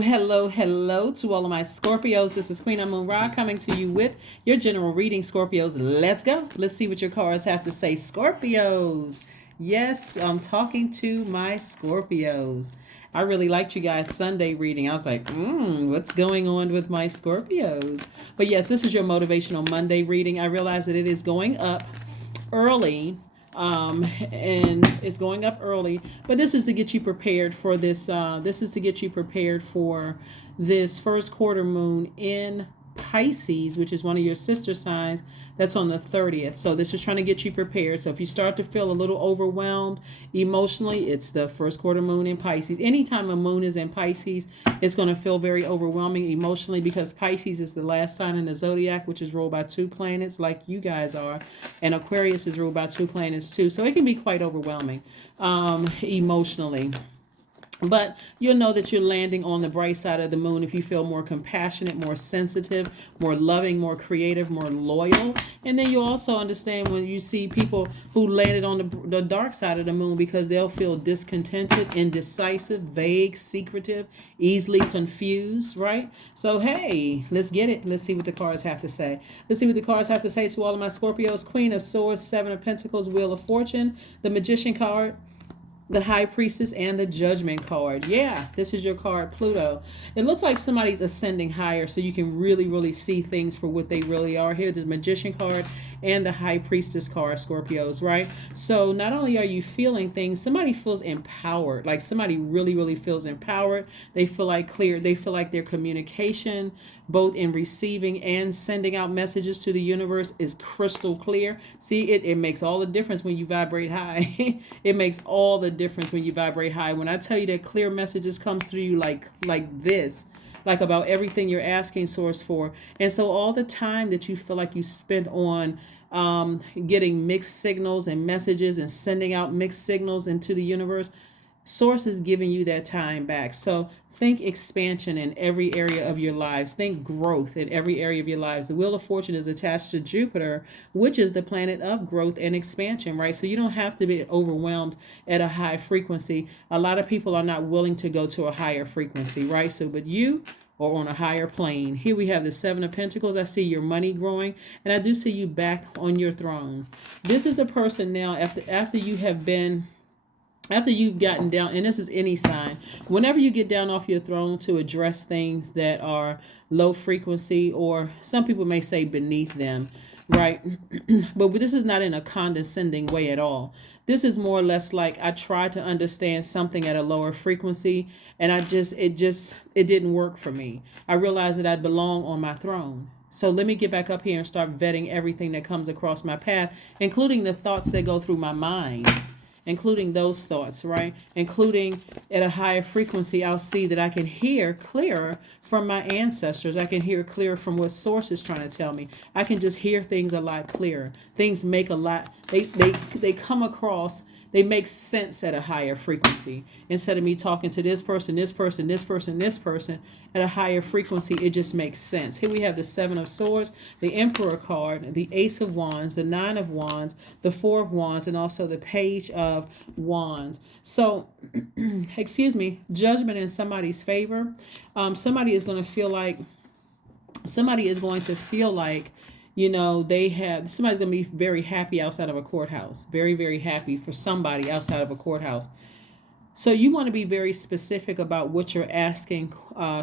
Hello to all of my Scorpios. This is Queen Moon Ra coming to you with your general reading, Scorpios. Let's go. Let's see what your cards have to say, Scorpios. Yes, I'm talking to my Scorpios. I really liked you guys' Sunday reading. I was like, what's going on with my Scorpios? But yes, this is your Motivational Monday reading. I realize that it is going up early. And it's going up early, but this is to get you prepared for this. This is to get you prepared for this first quarter moon in Pisces, which is one of your sister signs. That's on the 30th. So this is trying to get you prepared. So if you start to feel a little overwhelmed emotionally, it's the first quarter moon in Pisces. Anytime a moon is in Pisces, it's going to feel very overwhelming emotionally because Pisces is the last sign in the Zodiac, which is ruled by two planets like you guys are. And Aquarius is ruled by two planets too. So it can be quite overwhelming emotionally. But you'll know that you're landing on the bright side of the moon if you feel more compassionate, more sensitive, more loving, more creative, more loyal. And then you also understand when you see people who landed on the dark side of the moon because they'll feel discontented, indecisive, vague, secretive, easily confused, right? So, hey, let's get it. Let's see what the cards have to say. Let's see what the cards have to say to all of my Scorpios. Queen of Swords, Seven of Pentacles, Wheel of Fortune, the Magician card, the High Priestess, and the Judgment card. Yeah, this is your card, Pluto. It looks like somebody's ascending higher, so you can really see things for what they really are. Here's the Magician card and the High Priestess card, Scorpios, right? So not only are you feeling things, somebody feels empowered. Like somebody really feels empowered. They feel like clear. They feel like their communication, both in receiving and sending out messages to the universe, is crystal clear. See, it makes all the difference when you vibrate high. It makes all the difference when you vibrate high. When I tell you that clear messages comes through you like this, like about everything you're asking source for. And so all the time that you feel like you spent on getting mixed signals and messages and sending out mixed signals into the universe, source is giving you that time back. So think expansion in every area of your lives. Think growth in every area of your lives. The Wheel of Fortune is attached to Jupiter, which is the planet of growth and expansion, right? So you don't have to be overwhelmed at a high frequency. A lot of people are not willing to go to a higher frequency, right? So, but you are on a higher plane. Here we have the Seven of Pentacles. I see your money growing, and I do see you back on your throne. This is a person now after you've gotten down, and this is any sign, whenever you get down off your throne to address things that are low frequency, or some people may say beneath them, right? But this is not in a condescending way at all. This is more or less like I tried to understand something at a lower frequency, and it didn't work for me. I realized that I belong on my throne. So let me get back up here and start vetting everything that comes across my path, including the thoughts that go through my mind. Including those thoughts, right? Including at a higher frequency, I'll see that I can hear clearer from my ancestors. I can hear clearer from what source is trying to tell me. I can just hear things a lot clearer. Things make a lot, they come across, they make sense at a higher frequency. Instead of me talking to this person at a higher frequency, it just makes sense. Here we have the Seven of Swords, the Emperor card, the Ace of Wands, the Nine of Wands, the Four of Wands, and also the Page of Wands. So, excuse me, judgment in somebody's favor. Somebody is going to feel like, somebody's going to be very happy outside of a courthouse. Very happy for somebody outside of a courthouse. So you want to be very specific about what you're asking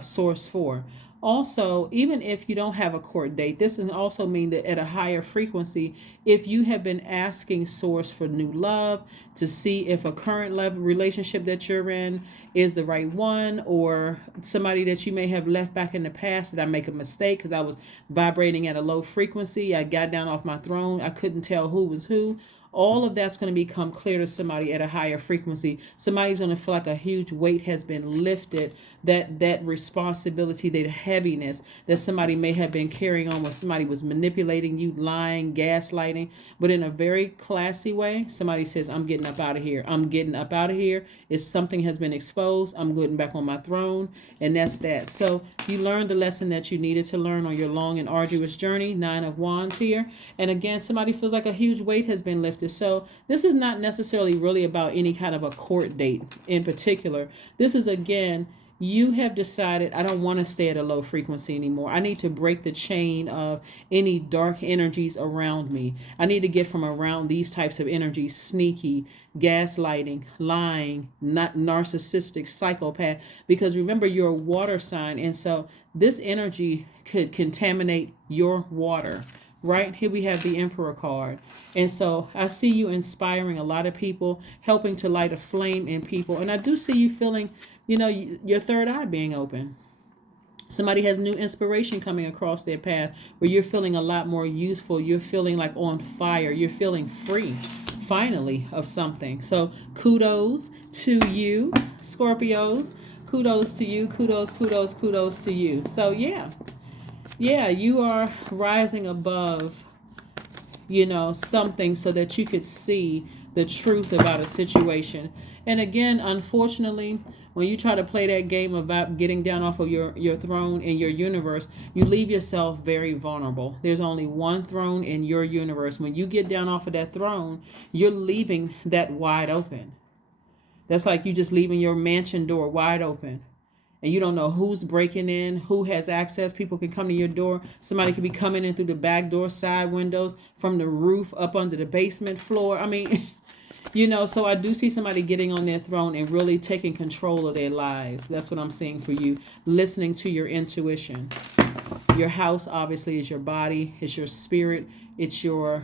source for. Also, even if you don't have a court date, this can also mean that at a higher frequency, if you have been asking source for new love, to see if a current love relationship that you're in is the right one, or somebody that you may have left back in the past, did I make a mistake because I was vibrating at a low frequency? I got down off my throne. I couldn't tell who was who. All of that's going to become clear to somebody at a higher frequency. Somebody's going to feel like a huge weight has been lifted, that responsibility, that heaviness that somebody may have been carrying on when somebody was manipulating you, lying, gaslighting, but in a very classy way. Somebody says, I'm getting up out of here. I'm getting up out of here. If something has been exposed, I'm getting back on my throne. And that's that. So you learned the lesson that you needed to learn on your long and arduous journey. Nine of Wands here. And again, somebody feels like a huge weight has been lifted. So this is not necessarily really about any kind of a court date in particular. This is, again, you have decided, I don't want to stay at a low frequency anymore. I need to break the chain of any dark energies around me. I need to get from around these types of energies: sneaky, gaslighting, lying, not narcissistic, psychopath. Because remember, you're a water sign. And so this energy could contaminate your water. Right here we have the Emperor card. And so I see you inspiring a lot of people, helping to light a flame in people. And I do see you feeling, your third eye being open. Somebody has new inspiration coming across their path where you're feeling a lot more useful. You're feeling like on fire. You're feeling free, finally, of something. So kudos to you, Scorpios. Kudos to you. Kudos to you. So yeah, you are rising above, something so that you could see the truth about a situation. And again, unfortunately, when you try to play that game about getting down off of your throne in your universe, you leave yourself very vulnerable. There's only one throne in your universe. When you get down off of that throne, you're leaving that wide open. That's like you just leaving your mansion door wide open. And you don't know who's breaking in, who has access. People can come to your door. Somebody could be coming in through the back door, side windows, from the roof, up under the basement floor. I mean, so I do see somebody getting on their throne and really taking control of their lives. That's what I'm seeing for you. Listening to your intuition. Your house, obviously, is your body. It's your spirit. It's your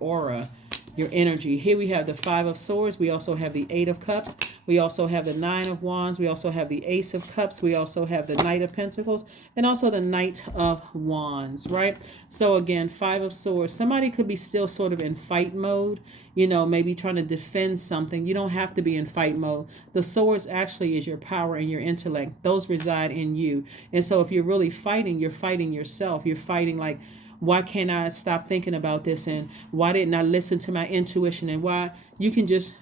aura, your energy. Here we have the Five of Swords. We also have the Eight of Cups. We also have the Nine of Wands. We also have the Ace of Cups. We also have the Knight of Pentacles and also the Knight of Wands, right? So again, Five of Swords. Somebody could be still sort of in fight mode, maybe trying to defend something. You don't have to be in fight mode. The swords actually is your power and your intellect. Those reside in you. And so if you're really fighting, you're fighting yourself. You're fighting like, why can't I stop thinking about this? And why didn't I listen to my intuition? And why you can just,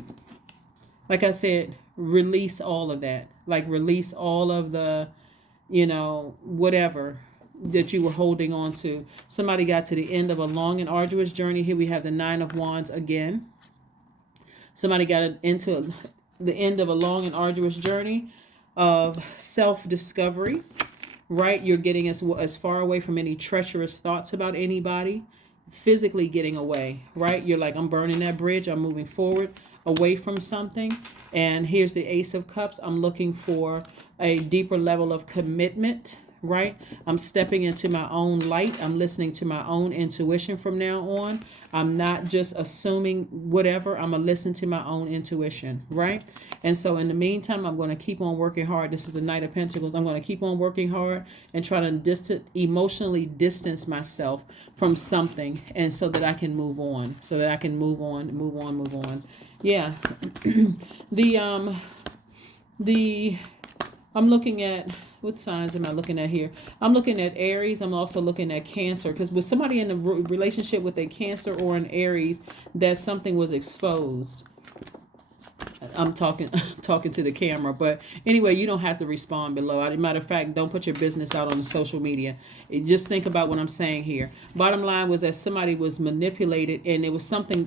like I said, release all of that. Like release all of the, whatever that you were holding on to. Somebody got to the end of a long and arduous journey. Here we have the Nine of Wands again. Somebody got into the end of a long and arduous journey of self-discovery. Right? You're getting as far away from any treacherous thoughts about anybody, physically getting away, right? You're like, I'm burning that bridge. I'm moving forward away from something. And here's the Ace of Cups. I'm looking for a deeper level of commitment, right? I'm stepping into my own light. I'm listening to my own intuition from now on. I'm not just assuming whatever. I'm going to listen to my own intuition, right? And so in the meantime, I'm going to keep on working hard. This is the Knight of Pentacles. I'm going to keep on working hard and try to emotionally distance myself from something, and so that I can move on, move on. Yeah. I'm looking at, what signs am I looking at here? I'm looking at Aries. I'm also looking at Cancer, because with somebody in a relationship with a Cancer or an Aries, that something was exposed. I'm talking to the camera, but anyway, you don't have to respond below. As a matter of fact, don't put your business out on the social media. Just think about what I'm saying here. Bottom line was that somebody was manipulated, and it was something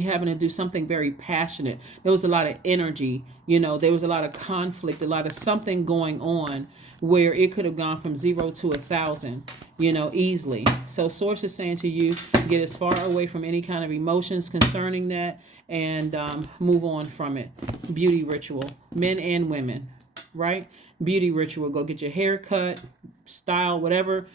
having to do something very passionate. There was a lot of energy, there was a lot of conflict, a lot of something going on where it could have gone from 0 to 1,000, easily. So Source is saying to you, get as far away from any kind of emotions concerning that, and move on from it. Beauty ritual, men and women, right? Beauty ritual. Go get your hair cut, style, whatever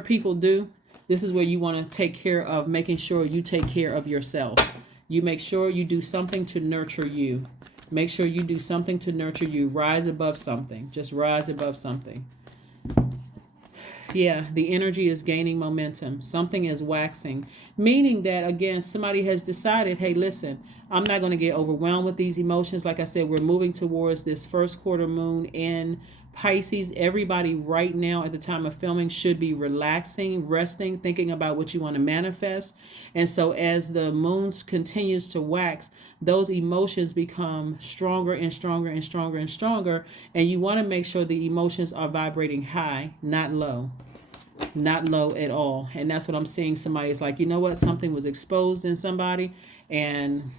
people do. This is where you want to take care of making sure you take care of yourself. You make sure you do something to nurture you. Make sure you do something to nurture you. Rise above something. Just rise above something. Yeah, the energy is gaining momentum. Something is waxing, meaning that, again, somebody has decided, hey, listen, I'm not going to get overwhelmed with these emotions. Like I said, we're moving towards this first quarter moon in Pisces. Everybody right now at the time of filming should be relaxing, resting, thinking about what you want to manifest. And so as the moon continues to wax, those emotions become stronger and stronger and stronger and stronger. And you want to make sure the emotions are vibrating high, not low. Not low at all. And that's what I'm seeing. Somebody's like, you know what? Something was exposed in somebody, and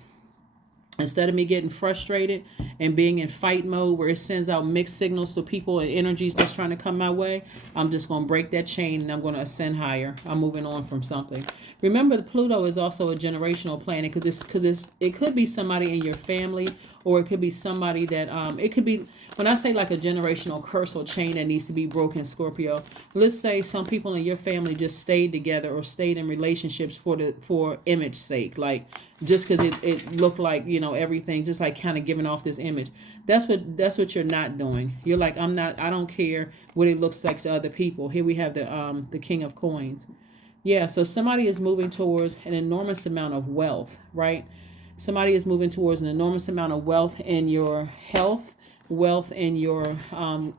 Instead of me getting frustrated and being in fight mode where it sends out mixed signals to people and energies that's trying to come my way, I'm just going to break that chain and I'm going to ascend higher. I'm moving on from something. Remember, the Pluto is also a generational planet because it could be somebody in your family, or it could be somebody that it could be, when I say like a generational curse or chain that needs to be broken, Scorpio, let's say some people in your family just stayed together or stayed in relationships for image sake, like just because it looked like, everything, just like kind of giving off this image. That's what you're not doing. You're like, I don't care what it looks like to other people. Here we have the King of Coins. Yeah, so somebody is moving towards an enormous amount of wealth, right? Somebody is moving towards an enormous amount of wealth in your health, wealth in your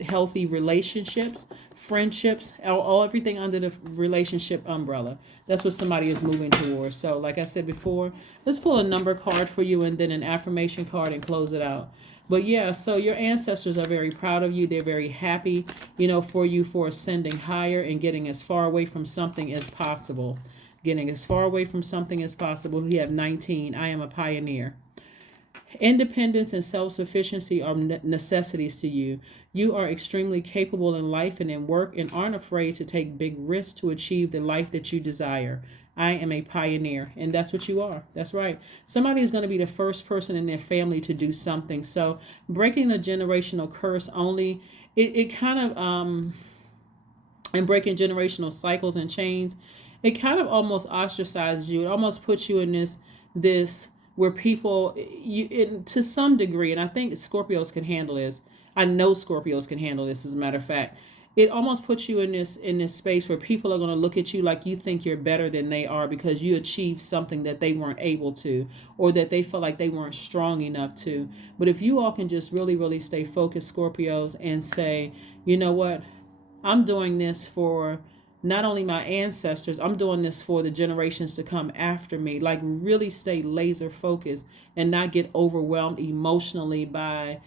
healthy relationships, friendships, all everything under the relationship umbrella. That's what somebody is moving towards. So like I said before, let's pull a number card for you and then an affirmation card and close it out. But yeah, so your ancestors are very proud of you. They're very happy, for you for ascending higher and getting as far away from something as possible. Getting as far away from something as possible. We have 19. I am a pioneer. Independence and self-sufficiency are necessities to you. You are extremely capable in life and in work and aren't afraid to take big risks to achieve the life that you desire. I am a pioneer, and that's what you are. That's right. Somebody is going to be the first person in their family to do something. So breaking the generational curse only, it kind of, and breaking generational cycles and chains, it kind of almost ostracizes you. It almost puts you in this where people, to some degree, and I think Scorpios can handle this. I know Scorpios can handle this, as a matter of fact. It almost puts you in this space where people are going to look at you like you think you're better than they are because you achieved something that they weren't able to, or that they felt like they weren't strong enough to. But if you all can just really, really stay focused, Scorpios, and say, you know what, I'm doing this for not only my ancestors, I'm doing this for the generations to come after me. Like, really stay laser focused and not get overwhelmed emotionally by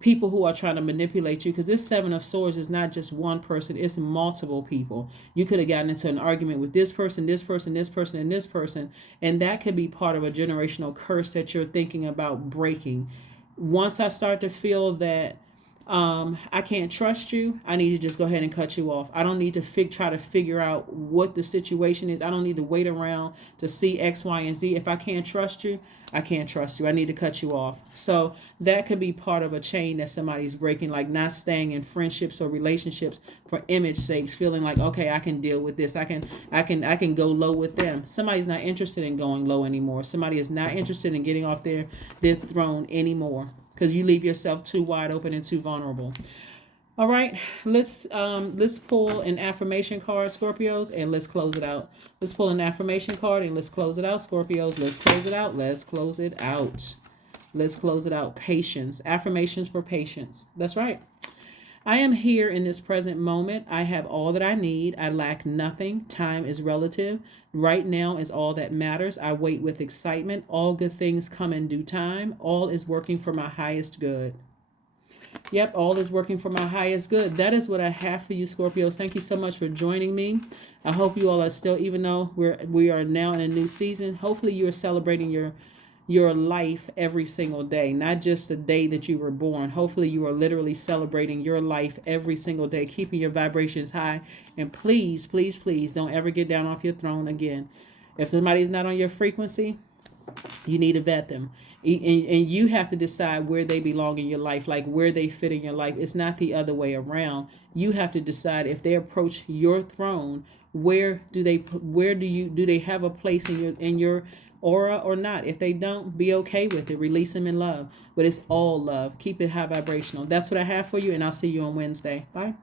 people who are trying to manipulate you, because this Seven of Swords is not just one person, it's multiple people. You could have gotten into an argument with this person, this person, this person, and this person, and that could be part of a generational curse that you're thinking about breaking. Once I start to feel that I can't trust you, I need to just go ahead and cut you off. I don't need to try to figure out what the situation is. I don't need to wait around to see X, Y, and Z. If I can't trust you, I can't trust you. I need to cut you off. So that could be part of a chain that somebody's breaking, like not staying in friendships or relationships for image sakes, feeling like, okay, I can deal with this. I can go low with them. Somebody's not interested in going low anymore. Somebody is not interested in getting off their throne anymore, because you leave yourself too wide open and too vulnerable. All right, let's pull an affirmation card, Scorpios, and let's close it out. Let's pull an affirmation card and let's close it out, Scorpios. Let's close it out. Let's close it out. Let's close it out. Patience. Affirmations for patience. That's right. I am here in this present moment. I have all that I need. I lack nothing. Time is relative. Right now is all that matters. I wait with excitement. All good things come in due time. All is working for my highest good. Yep, all is working for my highest good. That is what I have for you, Scorpios. Thank you so much for joining me. I hope you all are still, even though we are now in a new season, hopefully you are celebrating your life every single day, not just the day that you were born. Hopefully you are literally celebrating your life every single day, keeping your vibrations high. And please, please, please don't ever get down off your throne again. If somebody's not on your frequency, you need to vet them. And you have to decide where they belong in your life, like where they fit in your life. It's not the other way around. You have to decide if they approach your throne, do they have a place in your aura or not? If they don't, be okay with it. Release them in love. But it's all love. Keep it high vibrational. That's what I have for you, and I'll see you on Wednesday. Bye.